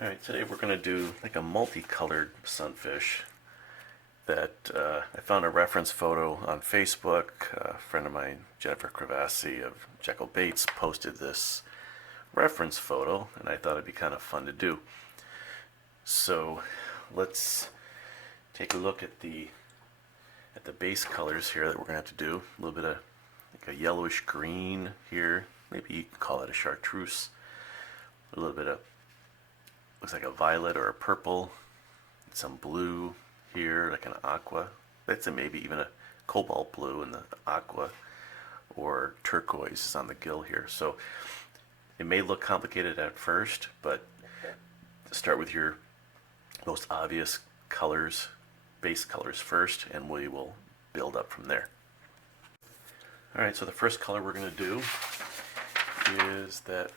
Alright, today we're going to do like a multicolored sunfish that I found a reference photo on Facebook. A friend of mine, Jennifer Cravassi of Jekyll Baits, posted this reference photo, and I thought it'd be kind of fun to do. So let's take a look at the base colors here that we're going to have to do. A little bit of like a yellowish green here. Maybe you can call it a chartreuse. A little bit of looks like a violet or a purple, some blue here, like an aqua. That's maybe even a cobalt blue in the aqua, or turquoise is on the gill here. So it may look complicated at first, but start with your most obvious colors, base colors first, and we will build up from there. Alright, so the first color we're going to do is that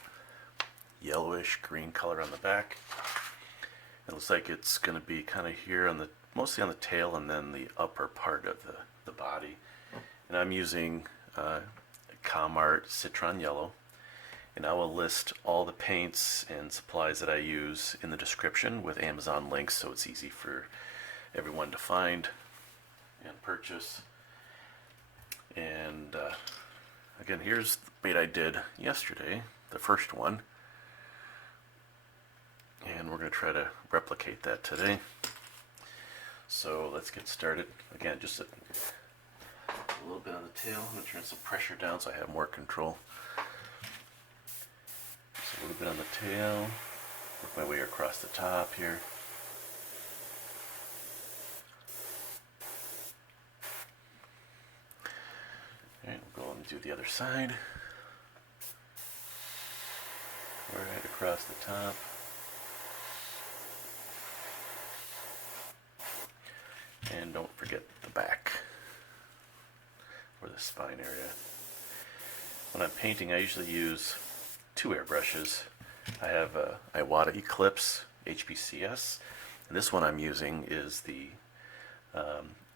yellowish green color on the back. It looks like it's going to be kind of here on the mostly on the tail and then the upper part of the body. And I'm using Comart Citron Yellow, and I will list all the paints and supplies that I use in the description with Amazon links, so it's easy for everyone to find and purchase. And again, here's the bait I did yesterday, the first one. And we're going to try to replicate that today. So let's get started. Again, just a little bit on the tail. I'm going to turn some pressure down so I have more control. Just a little bit on the tail. Work my way across the top here. Alright, we'll go and do the other side. Right across the top. And don't forget the back, or the spine area. When I'm painting, I usually use two airbrushes. I have a Iwata Eclipse HPCS, and this one I'm using is the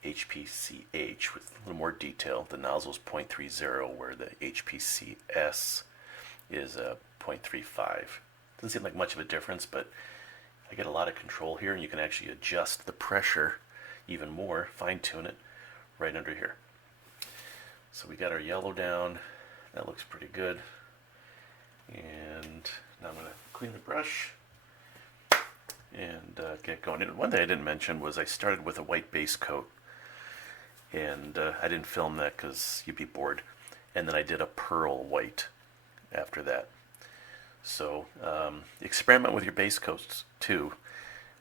HPCH with a little more detail. The nozzle is 0.30, where the HPCS is 0.35. Doesn't seem like much of a difference, but I get a lot of control here, and you can actually adjust the pressure even more, fine-tune it right under here. So we got our yellow down. That looks pretty good. And now I'm going to clean the brush and get going. And one thing I didn't mention was I started with a white base coat, and I didn't film that because you'd be bored. And then I did a pearl white after that. So experiment with your base coats too,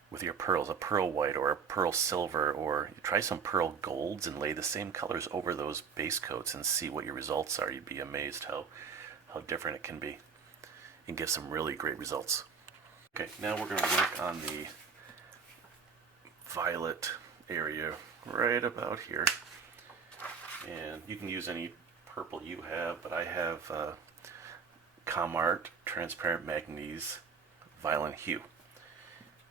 with your pearls, a pearl white or a pearl silver, or try some pearl golds and lay the same colors over those base coats and see what your results are. You'd be amazed how different it can be and get some really great results. Okay, now we're going to work on the violet area right about here. And you can use any purple you have, but I have Comart Transparent Manganese Violent Hue.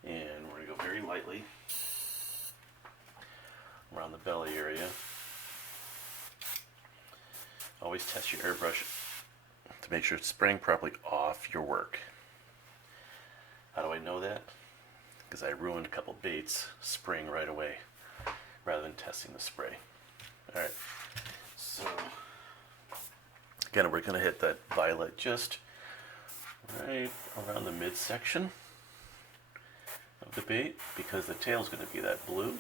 And we're going to go very lightly around the belly area. Always test your airbrush to make sure it's spraying properly off your work. How do I know that? Because I ruined a couple baits spraying right away rather than testing the spray. Alright, so again, we're going to hit that violet just right around the midsection of the bait, because the tail is going to be that blue.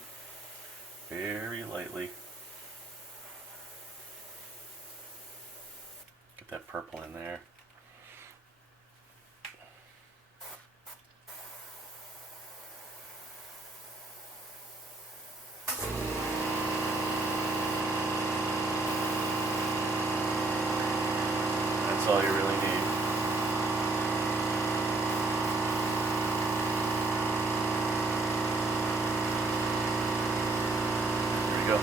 Very lightly. Get that purple in there. That's all you really need. Go.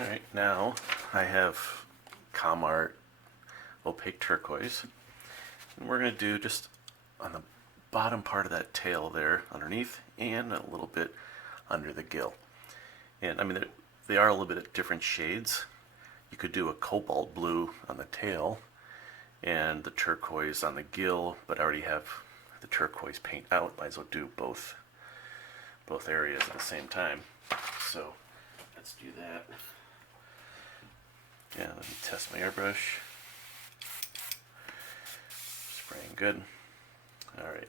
Alright, now I have Comart Opaque Turquoise, and we're going to do just on the bottom part of that tail there underneath, and a little bit under the gill. And I mean, they are a little bit of different shades. You could do a cobalt blue on the tail and the turquoise on the gill, but I already have the turquoise paint out, might as well do both areas at the same time. So let's do that. Yeah, let me test my airbrush. Spraying good. Alright.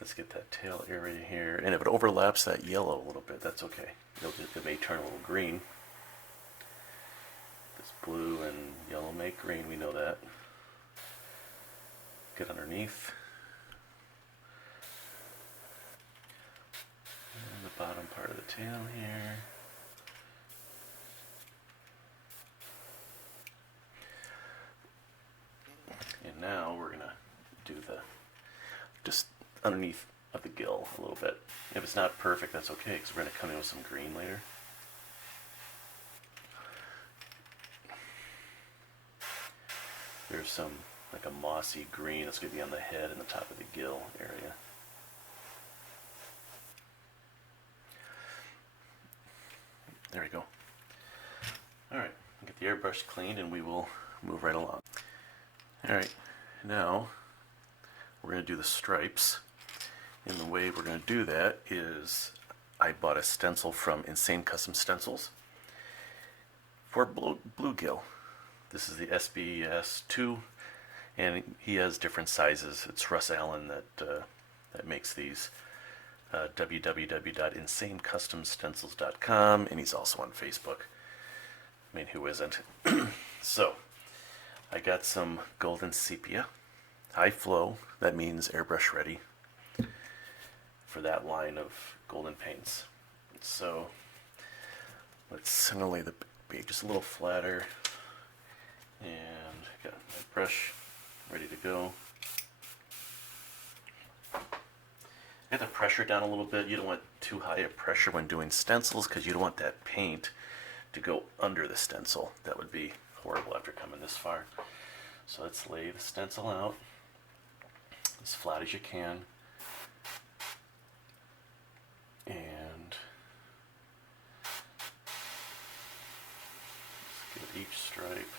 Let's get that tail area here. And if it overlaps that yellow a little bit, that's okay. It may turn a little green. This blue and yellow make green, we know that. Get underneath. And the bottom part of the tail here. And now we're gonna do just underneath of the gill a little bit. If it's not perfect, that's okay, because we're gonna come in with some green later. There's some like a mossy green that's gonna be on the head and the top of the gill area. There we go. Alright, get the airbrush cleaned and we will move right along. Alright, now we're going to do the stripes. And the way we're going to do that is I bought a stencil from Insane Custom Stencils for bluegill. This is the SBS2 and he has different sizes. It's Russ Allen that makes these. www.insanecustomstencils.com, and he's also on Facebook. I mean, who isn't? So I got some golden sepia, high flow, that means airbrush ready for that line of golden paints. So let's lay the bait just a little flatter, and got my brush ready to go. Get the pressure down a little bit. You don't want too high a pressure when doing stencils because you don't want that paint to go under the stencil. That would be horrible after coming this far. So let's lay the stencil out as flat as you can. And let's get each stripe.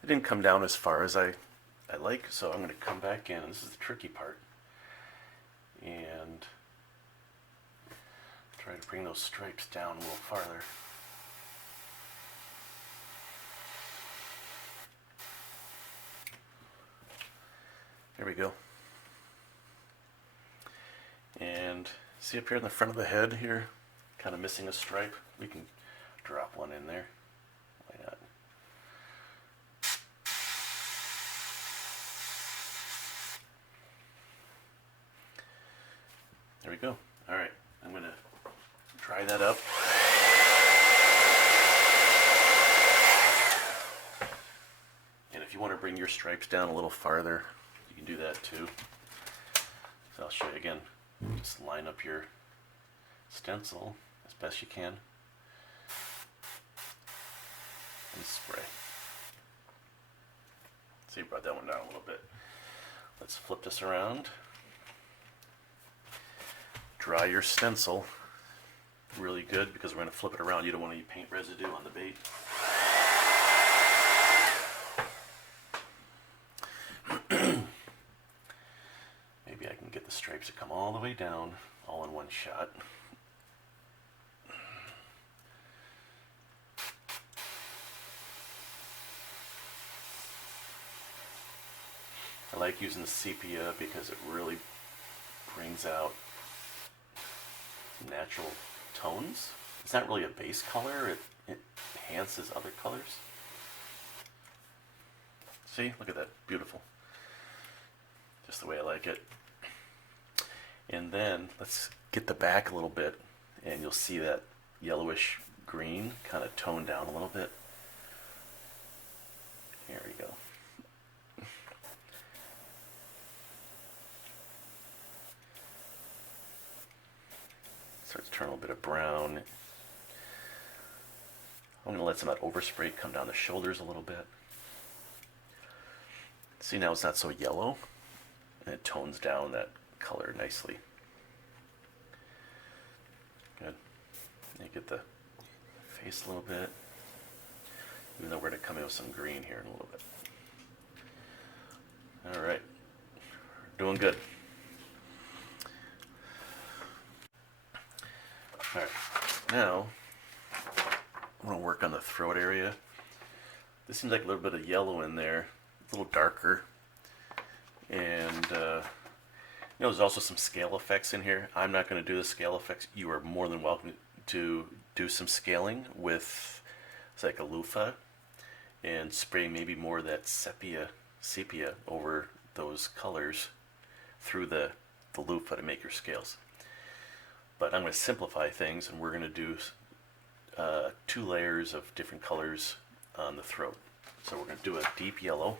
It didn't come down as far as I like, so I'm going to come back in. This is the tricky part. And try to bring those stripes down a little farther. There we go. And see up here in the front of the head here, kind of missing a stripe? We can drop one in there. Why not? There we go. Alright, I'm going to dry that up. And if you want to bring your stripes down a little farther, you can do that too. So I'll show you again. Just line up your stencil as best you can and spray. So you brought that one down a little bit. Let's flip this around. Dry your stencil really good because we're going to flip it around. You don't want any paint residue on the bait. Maybe I can get the stripes to come all the way down all in one shot. I like using the sepia because it really brings out natural tones. It's not really a base color, it enhances other colors. See, look at that, beautiful. Just the way I like it. And then let's get the back a little bit and you'll see that yellowish green kind of toned down a little bit. Here we go. Starts to turn a little bit of brown. I'm going to let some of that overspray come down the shoulders a little bit. See, now it's not so yellow, and it tones down that color nicely. Good. You get the face a little bit, even though we're going to come in with some green here in a little bit. All right, doing good. All right, now I want to work on the throat area. This seems like a little bit of yellow in there, a little darker, and there's also some scale effects in here. I'm not going to do the scale effects. You are more than welcome to do some scaling with, it's like a loofah, and spray maybe more of that sepia over those colors through the loofah to make your scales. But I'm going to simplify things, and we're going to do 2 layers of different colors on the throat. So we're going to do a deep yellow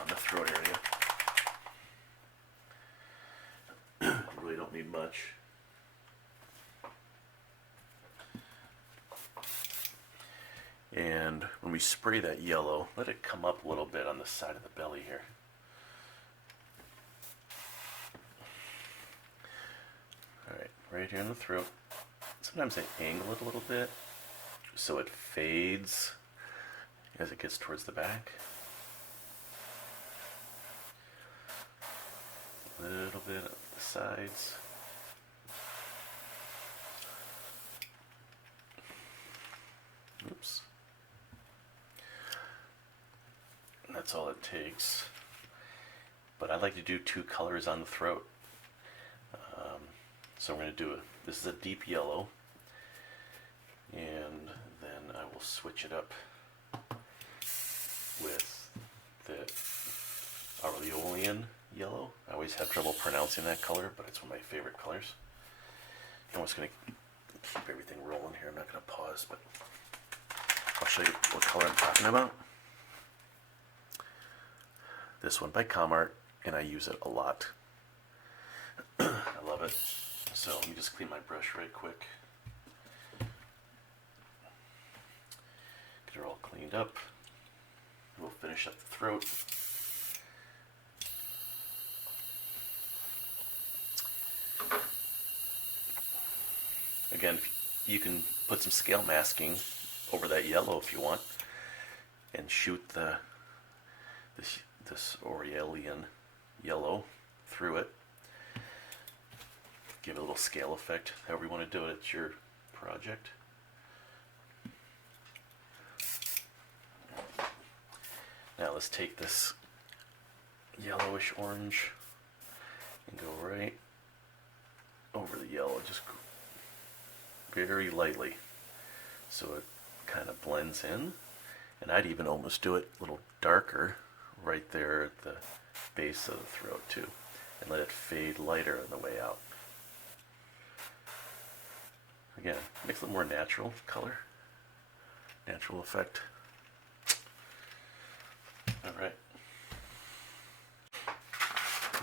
on the throat area. You really don't need much. And when we spray that yellow, let it come up a little bit on the side of the belly here. Alright, right here in the throat. Sometimes I angle it a little bit so it fades as it gets towards the back. A little bit up the sides. Oops. And that's all it takes. But I like to do 2 colors on the throat. So I'm going to do this is a deep yellow, and then I will switch it up with the Aurelian yellow. I always have trouble pronouncing that color, but it's one of my favorite colors. I'm just going to keep everything rolling here. I'm not going to pause, but I'll show you what color I'm talking about. This one by Comart, and I use it a lot. I love it. So let me just clean my brush right quick. Get her all cleaned up. We'll finish up the throat. Again, you can put some scale masking over that yellow if you want, and shoot this Aurelian yellow through it. Give it a little scale effect, however you want to do it. It's your project. Now let's take this yellowish orange and go right over the yellow, just very lightly, so it kind of blends in. And I'd even almost do it a little darker right there at the base of the throat too, and let it fade lighter on the way out. Again, makes it a little more natural color, natural effect. Alright.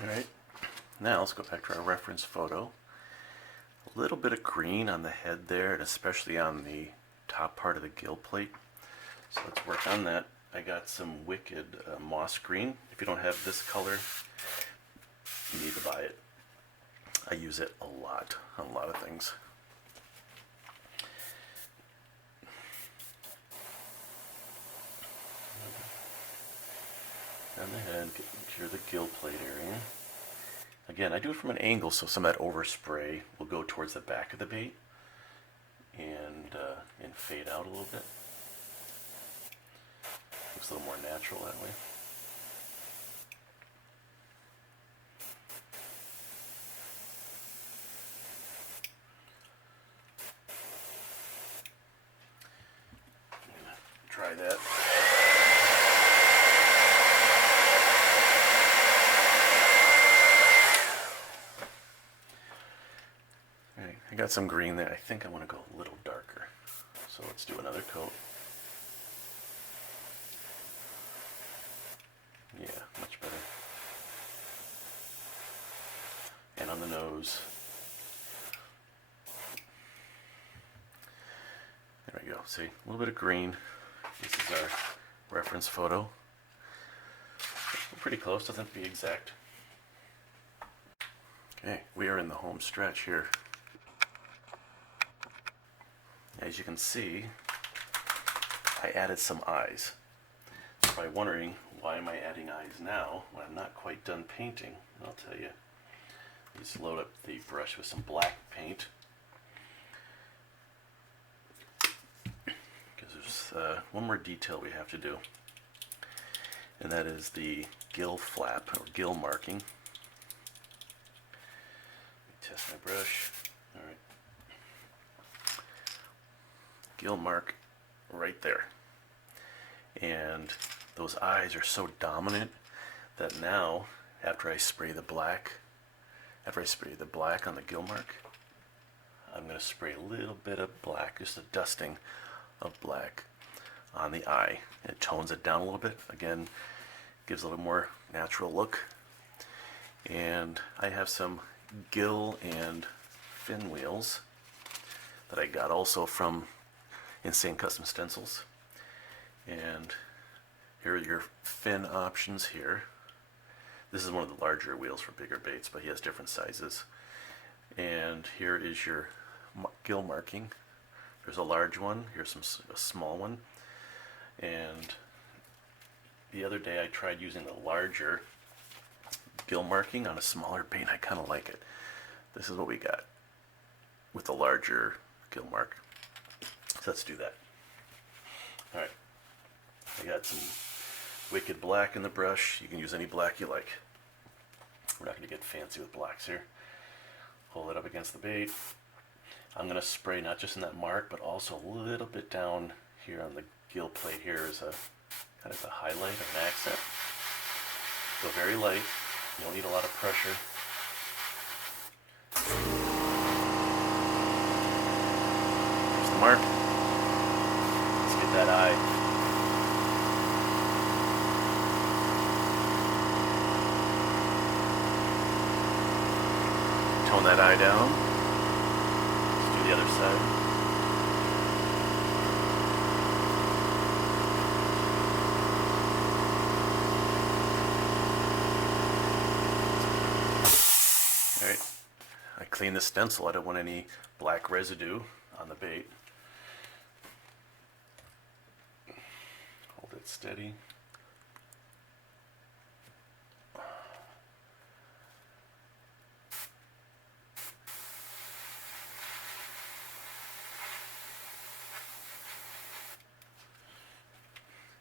Alright, now let's go back to our reference photo. A little bit of green on the head there, and especially on the top part of the gill plate. So let's work on that. I got some wicked moss green. If you don't have this color, you need to buy it. I use it a lot on a lot of things. On the head, get here the gill plate area. Again, I do it from an angle, so some of that overspray will go towards the back of the bait and fade out a little bit. Looks a little more natural that way. I'm gonna try that. I got some green there. I think I want to go a little darker. So let's do another coat. Yeah, much better. And on the nose. There we go. See, a little bit of green. This is our reference photo. pretty close, doesn't have to be exact. Okay, we are in the home stretch here. As you can see, I added some eyes. You're probably wondering, why am I adding eyes now when I'm not quite done painting? I'll tell you. Just load up the brush with some black paint. Because there's one more detail we have to do. And that is the gill flap, or gill marking. Let me test my brush. Alright. Gill mark right there. And those eyes are so dominant that now, after I spray the black on the gill mark, I'm going to spray a little bit of black, just a dusting of black on the eye. It tones it down a little bit. Again, gives a little more natural look. And I have some gill and fin wheels that I got also from Insane Custom Stencils. And here are your fin options here. This is one of the larger wheels for bigger baits, but he has different sizes. And here is your gill marking. There's a large one, here's a small one. And the other day I tried using the larger gill marking on a smaller bait. I kind of like it. This is what we got with the larger gill mark. So let's do that. Alright, I got some Wicked Black in the brush. You can use any black you like. We're not going to get fancy with blacks here. Hold it up against the bait. I'm going to spray not just in that mark, but also a little bit down here on the gill plate here as a kind of a highlight, an accent. Go very light. You don't need a lot of pressure. Here's the mark. Let's get that eye. Tone that eye down. Let's do the other side. Alright, I cleaned the stencil. I don't want any black residue on the bait. Hold it steady.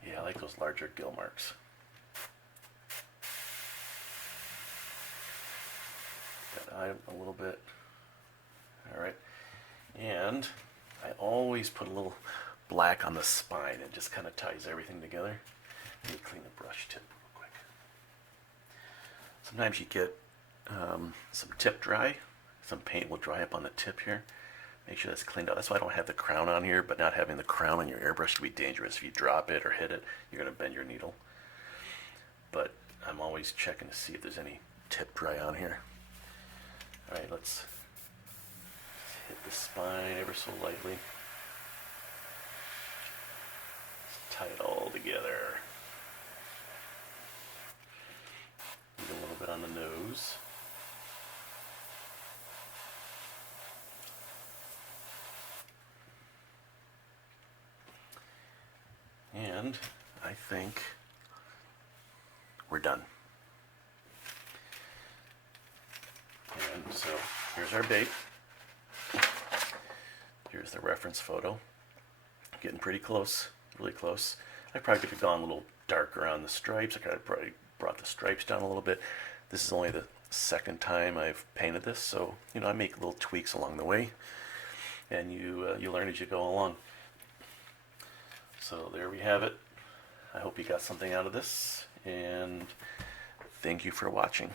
Yeah, I like those larger gill marks. That eye a little bit. Alright. And I always put a little black on the spine. It just kind of ties everything together. Let me clean the brush tip real quick. Sometimes you get some tip dry. Some paint will dry up on the tip here. Make sure that's cleaned out. That's why I don't have the crown on here, but not having the crown on your airbrush can be dangerous. If you drop it or hit it, you're going to bend your needle. But I'm always checking to see if there's any tip dry on here. Alright, let's hit the spine ever so lightly. Let's tie it all together. Need a little bit on the nose. And I think we're done. And so here's our bait. Here's the reference photo. Getting pretty close, really close. I probably could have gone a little darker on the stripes. I could have probably brought the stripes down a little bit. This is only the second time I've painted this, so I make little tweaks along the way, and you learn as you go along. So there we have it. I hope you got something out of this, and thank you for watching.